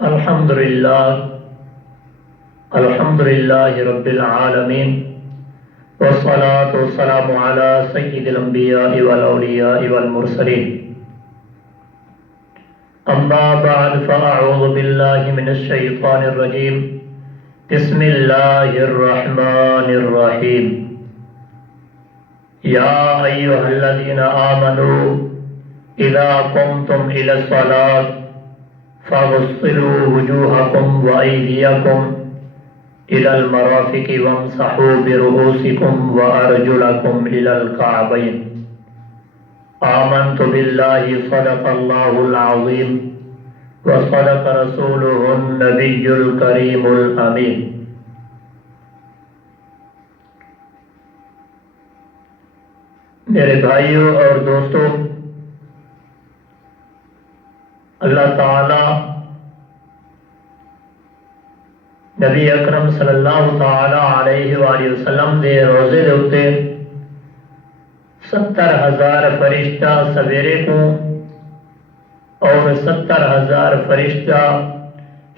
الحمد لله رب العالمين، والصلاة والسلام على سيد الأنبياء والأولياء والمرسلين. أما بعد فأعوذ بالله من الشيطان الرجيم. بسم الله الرحمن الرحيم. يا أيها الذين آمنوا إذا قمتم إلى الصلاة فاغسلوا وجوهكم وأيديكم إلى المرافق وامسحوا برؤوسكم وأرجلكم إلى الكعبين. آمنت بالله صدق الله العظيم وصدق رسوله النبي الكريم الأمين. میرے بھائیوں اور دوستوں، اللہ تعالی نبی اکرم صلی اللہ تعالی علیہ وآلہ وسلم دے روزے دے اتے 70,000 فرشتہ سویرے کو اور 70,000 فرشتہ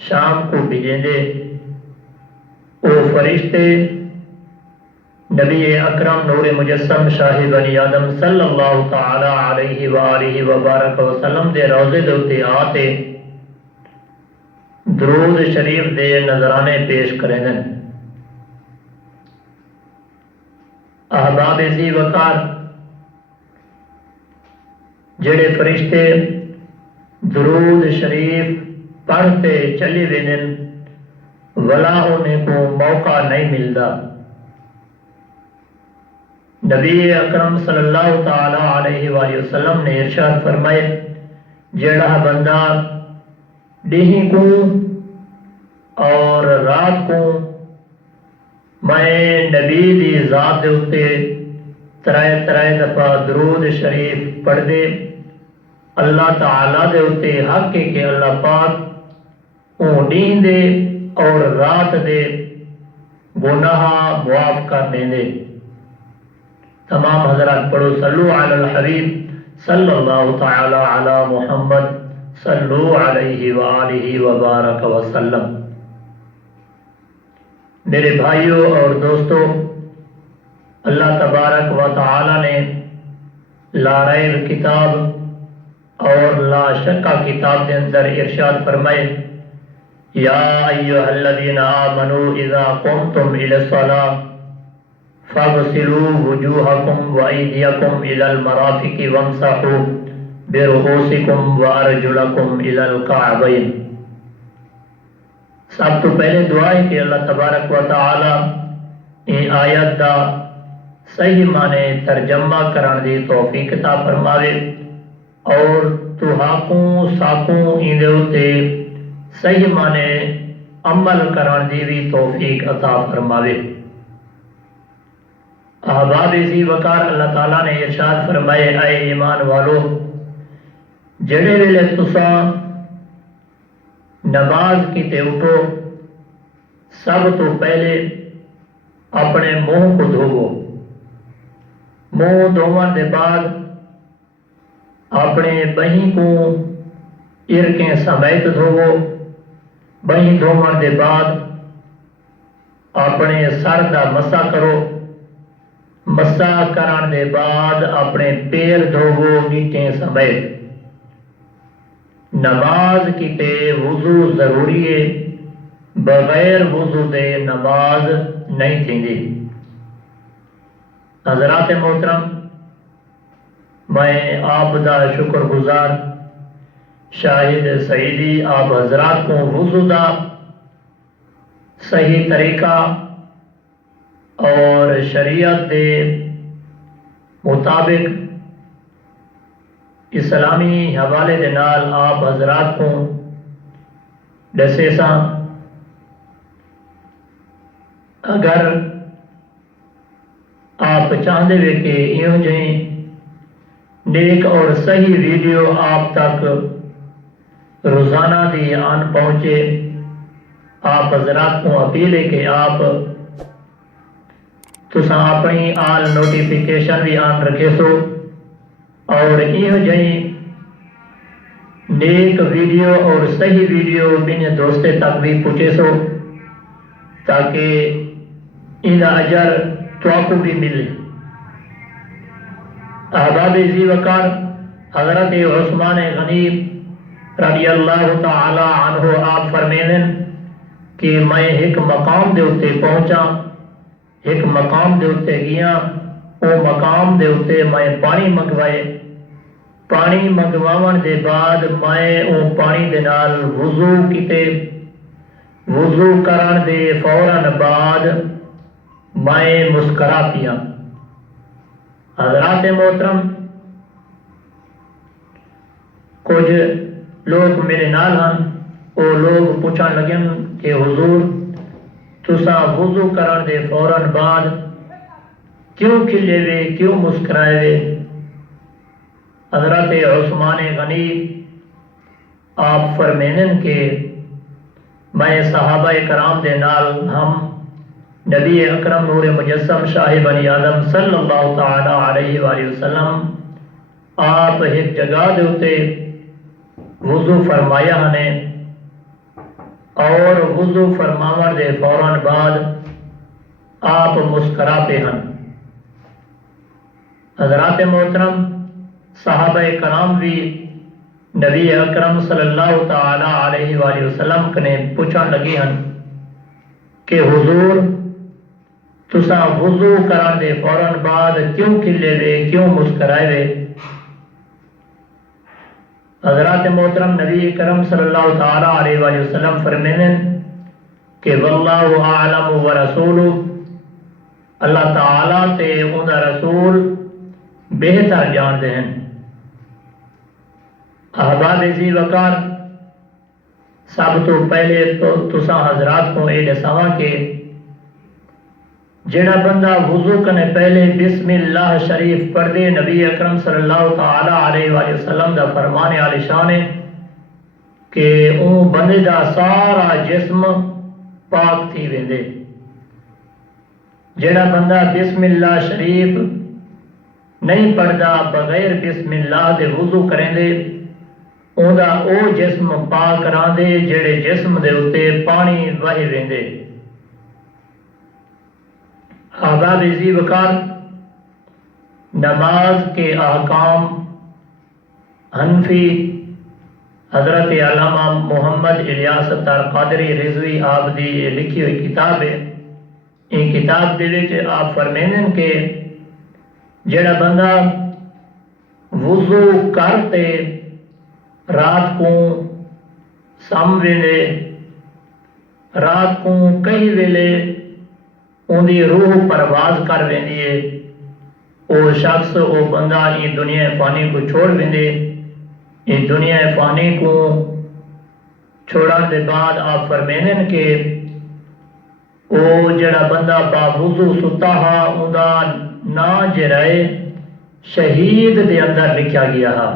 شام کو بھیجیں دے. وہ فرشتے نبی اکرم نور مجسم شاہ بنی آدم صلی اللہ تعالی علیہ وآلہ وبارک وسلم دے روزے دے اتے آتے درود شریف دے نظرانے پیش کریں گے. احباب ذی وقار، جڑے فرشتے درود شریف پڑھتے چلی وینن ولا انہیں کو موقع نہیں ملتا. نبی اکرم صلی اللہ تعالی علیہ وآلہ وسلم نے ارشاد فرمائے، جڑا بندہ ڈیہی کو اور رات کو میں نبی دی ذات دے اتے ترائے دفعہ درود شریف پڑھ دے، اللہ تعالیٰ دے اتے حق ہے کہ اللہ پاک اون ڈیہن دے اور رات دے گناہ معاف کرنے دے. تمام حضرات پڑھو صلو علی الحبیب صلی اللہ تعالی علی محمد صلو علیہ وآلہ وبارک وسلم. میرے بھائیوں اور دوستوں، اللہ تبارک و تعالی نے لا ریب کتاب اور لا شکا کتاب کے اندر ارشاد فرمائے، یا ایھا الذین آمنوا اذا قمتم الی الصلاۃ فاغسلوا وجوہکم وایدیکم الی المرافق وامسحوا برؤوسکم وارجلکم الی الکعبین. سب تو پہلے دعا ہے کہ اللہ تبارک و تعالی ان آیت دا صحیح معنی ترجمہ کرن دی توفیق عطا فرماوے اور تہاکوں ساکوں ان دے اتے صحیح معنی عمل کرن دی بھی توفیق عطا فرماوے. احباب ذی وقار، اللہ تعالیٰ نے ارشاد فرمائے، اے ایمان والو، جڑے ویلے تساں نماز کیتے اٹھو سب تو پہلے اپنے منہ کو دھوو. منہ دھونے دے بعد اپنے بہیں کو ارکیں سمیت دھوو. بہیں دھونے دے بعد اپنے سر دا مسح کرو. مسح کرن دے بعد اپنے پیر دھوو نیٹیں سمیت. نماز کیتے وضو ضروری ہے، بغیر وضو دے نماز نہیں تھیندی. حضرات محترم، میں آپ دا شکر گزار شاہد سعیدی آپ حضرات کو وضو دا صحیح طریقہ اور شریعت دے مطابق اسلامی حوالے دے نال آپ حضرات کو دسے ساں. اگر آپ چاہتے ہوئے کہ یوں جہیں نیک اور صحیح ویڈیو آپ تک روزانہ دی آن پہنچے، آپ حضرات کو اپیل ہے کہ آپ تساں اپنی آل نوٹیفیکیشن بھی آن رکھے سو اور یہ جہیں نیک ویڈیو اور صحیح ویڈیو بن دوستے تک بھی پہنچے سو تاکہ ان اجر تو آپ کو بھی ملے۔ احباب ذی وقار، حضرت عثمان غنی رضی اللہ تعالی عنہ آپ فرمیدن کہ میں ایک مقام دے اتے پہنچا، ایک مقام دے اتے گیا، او مقام دے اتے میں پانی منگوائے، پانی منگواون دے بعد میں او پانی دے نال وضو کیتے، وضو کرن دے فوراً بعد میں مسکرا پیا۔ حضرات محترم، کچھ لوگ میرے نال ہن، وہ لوگ پوچھن لگن کہ حضور تسا وضو کرن دے فوراً بعد کیوں کھلے وے، کیوں مسکرائے وے؟ حضرت عثمان غنی آپ فرمینن کہ میں صحابہ کرام دے نال ہم نبی اکرم نور مجسم شاہ بنی آدم صلی اللہ تعالی علیہ وآلہ وسلم آپ ایک جگہ دے اتے وضو فرمایا ہنے، اور وضو فرماون دے فوراً بعد آپ مسکرا پہ ہن۔ حضرات محترم، صحابہ کرام بھی نبی اکرم صلی اللہ تعالی علیہ وآلہ وسلم کنے پوچھن لگی ہن کہ حضور تسا وضو کرن دے فوراً بعد کیوں کھلے وے، کیوں مسکرائے وے؟ حضرات محترم، نبی کرم صلی اللہ تعالی علیہ وآلہ وسلم فرمیدن کہ واللہ اعلم ورسولہ، اللہ تعالیٰ تے انہا رسول بہتر جان دے ہیں۔ احباب ذی وقار، سب تو پہلے تو تسا حضرات کو اے دساواں کہ جڑا بندہ وضو کنے پہلے بسم اللہ شریف پڑھ دے، نبی اکرم صلی اللہ تعالی علیہ وآلہ وسلم دا فرمان عالی شان ہے کہ اون بندے دا سارا جسم پاک تھی ویندے۔ جڑا بندہ بسم اللہ شریف نہیں پڑھدا، بغیر بسم اللہ دے وضو کریں دے، اون دا او جسم پاک رہن دے جڑے جسم دے اتے پانی وہی ویندے۔ احباب ذی وقار، نماز کے احکام حنفی حضرت علامہ محمد الیاس اتار قادری رضوی آپ دی لکھی ہوئی کتاب ہے۔ ان کتاب دے وچ آپ فرمیندن کہ جڑا بندہ وضو کرتے رات کو سم ویلے، رات کو کئی ویلے ان دی روح پرواز کر ویندی ہے، او شخص، او بندہ ان دنیا فانی کو چھوڑ ویندے۔ ان دنیا فانی کو چھوڑن دے بعد آپ فرمیندن کہ او جڑا بندہ باوضو ستا ہا، ان دا نا جرائے شہید دے اندر لکھا گیا ہا۔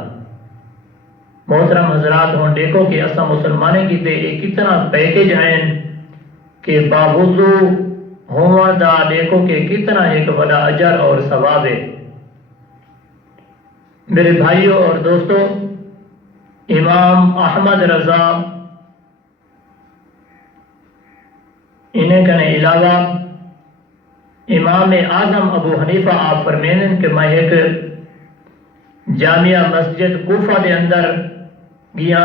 محترم حضرات، ہوں دیکھو کہ اسا مسلمانے کی تے ایک کتنا پیکج ہیں کہ باوضو ہون دا دیکھو کہ کتنا ایک بڑا اجر اور ثواب ہے۔ میرے بھائیوں اور دوستوں، امام احمد رضا انہیں کنے علاوہ امام اعظم ابو حنیفہ آپ فرمیندن کہ میں ایک جامعہ مسجد کوفہ دے اندر گیا،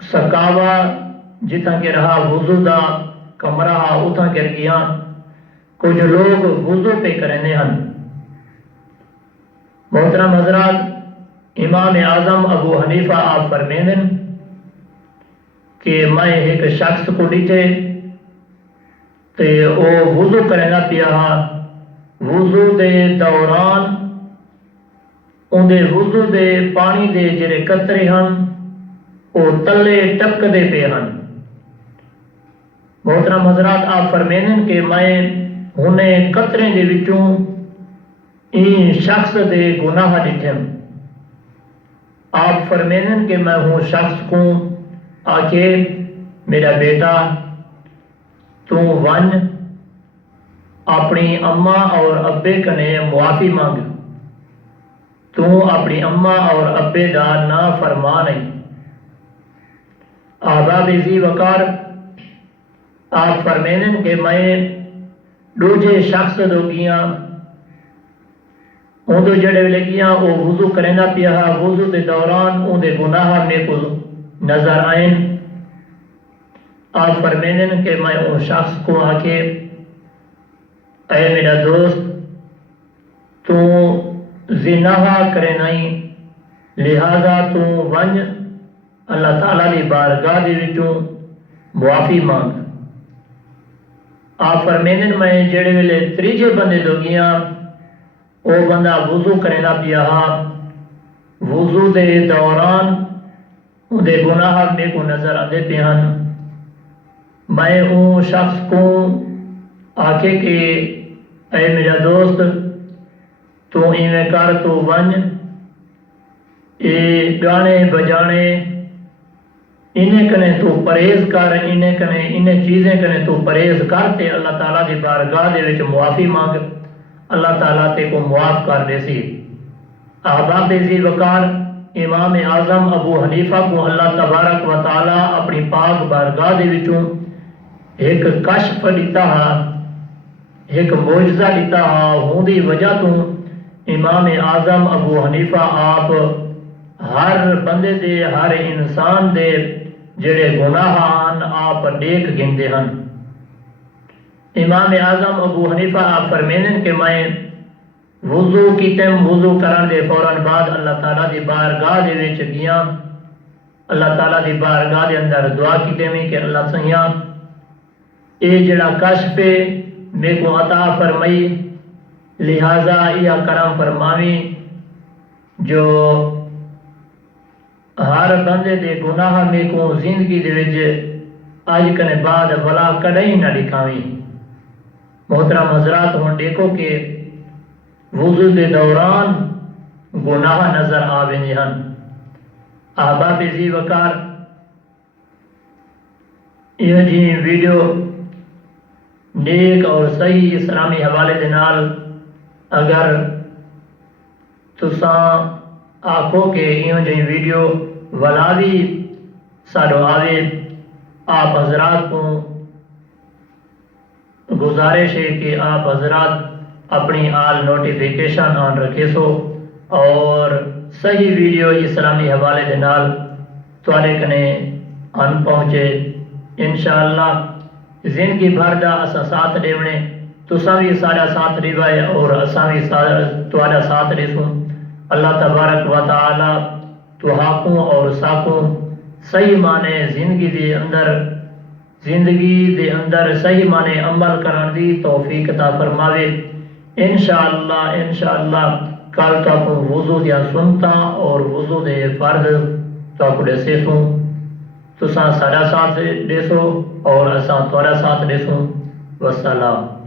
سکاوا جتھاں کے رہا وضو دا کمرہ اتھاں کر گیا، کچھ لوگ وضو پہ کرنے ہن۔ محترم حضرات، امام اعظم ابو حنیفہ آپ فرمیندن کہ میں ایک شخص کو ڈیٹھے تے او وضو کرنا پیا ہا، وضو دے دوران ان دے وضو دے پانی دے جڑے قطرے ہن او تلے ٹپک دے پے ہن۔ محترم حضرات، آپ فرمیندن کہ میں ہونے قطرے دے وچوں این شخص دے گناہ ڈٹھم۔ آپ فرمیندن کہ میں ہوں شخص کو آکے میرا بیٹا تو ون اپنی اماں اور ابے کنے معافی مانگ، تو اپنی اماں اور ابے دا نا فرما نہیں۔ احباب ذی وقار آپ فرمینن کہ میں دوجے شخص دو گیاں اون دو جڑے لگیاں او وضو کرنا پیا، وضو دے دوران اون دے گناہ میں کو نظر آئیں۔ آپ فرمینن کہ میں اون شخص کو آکے اے میرا دوست تو زنا کرے نہیں، لہذا تو ونج اللہ تعالیٰ دی بارگاہ دے وچوں معافی مانگ۔ آپ فرمینن میں جڑے ویلے تریجے بندے دو گیاں او بندہ وضو کرنا پیا، وضو دے دوران اون دے گناہ میں کو نظر آدے پیان، میں اون شخص کو آکے کہ اے میرا دوست تو ایویں کر تو ونج اے گانے بجانے انہیں کنے تو پرہیز کر، انہیں چیزیں کنے تو پرہیز کر تے اللہ تعالیٰ دی بارگاہ دے وچ معافی مانگ، اللہ تعالیٰ تے کو معاف کر دے سی۔ احباب ذی وقار امام اعظم ابو حنیفہ کو اللہ تبارک و تعالیٰ اپنی پاک بارگاہ دے وچوں ایک کشف دیتا ہے، ایک معجزہ دیتا ہے، ہوں دی وجہ تو امام اعظم ابو حنیفہ آپ ہر بندے دے ہر انسان دے جڑے گناہ آن آپ دیکھ گندے ہن۔ امام اعظم ابو حنیفہ آپ فرمینن کہ میں وضو کیتم، وضو کرن دے فوراً بعد اللہ تعالیٰ دی بارگاہ دے وچ گیاں، اللہ تعالیٰ دی بارگاہ دے اندر دعا کیتے میں کہ اللہ سیاں اے جڑا کشف میں کو عطا فرمائی، لہذا یہ کرم فرماوی جو ہر بندے دے گناہ میں کو زندگی دے وچ اج کنے بعد بلا کدی نہ دکھاوی۔ محترم حضرات ہوں دیکھو کہ وضو دے دوران گناہ نظر آویں ہن۔ احباب ذی وقار یہ جی ویڈیو نیک اور صحیح اسلامی حوالے دے نال اگر تساں آکھو کہ یہ جی ویڈیو ولاوی ساڈو آوے، آپ حضرات کو گزارش ہے کہ آپ حضرات اپنی آل نوٹیفیکیشن آن رکھے سو اور صحیح ویڈیو اسلامی حوالے دے نال تواڈے کنے ان پہنچے۔ انشاءاللہ زندگی بھر دا اسا ساتھ دیونے، تساں بھی سارا ساتھ دیوائے اور اساں بھی تواڈا ساتھ دیسوں۔ اللہ تبارک و تعالی تہاکوں اور ساکوں صحیح معنی زندگی دے اندر صحیح معنی عمل کرن دی توفیق عطا فرماوے۔ انشاءاللہ کل تک وضو دیا سنتا اور وضو دے فرض تک دسے سوں، تساں سارا ساتھ دیسو اور اساں تواڈا ساتھ دیسوں۔ والسلام۔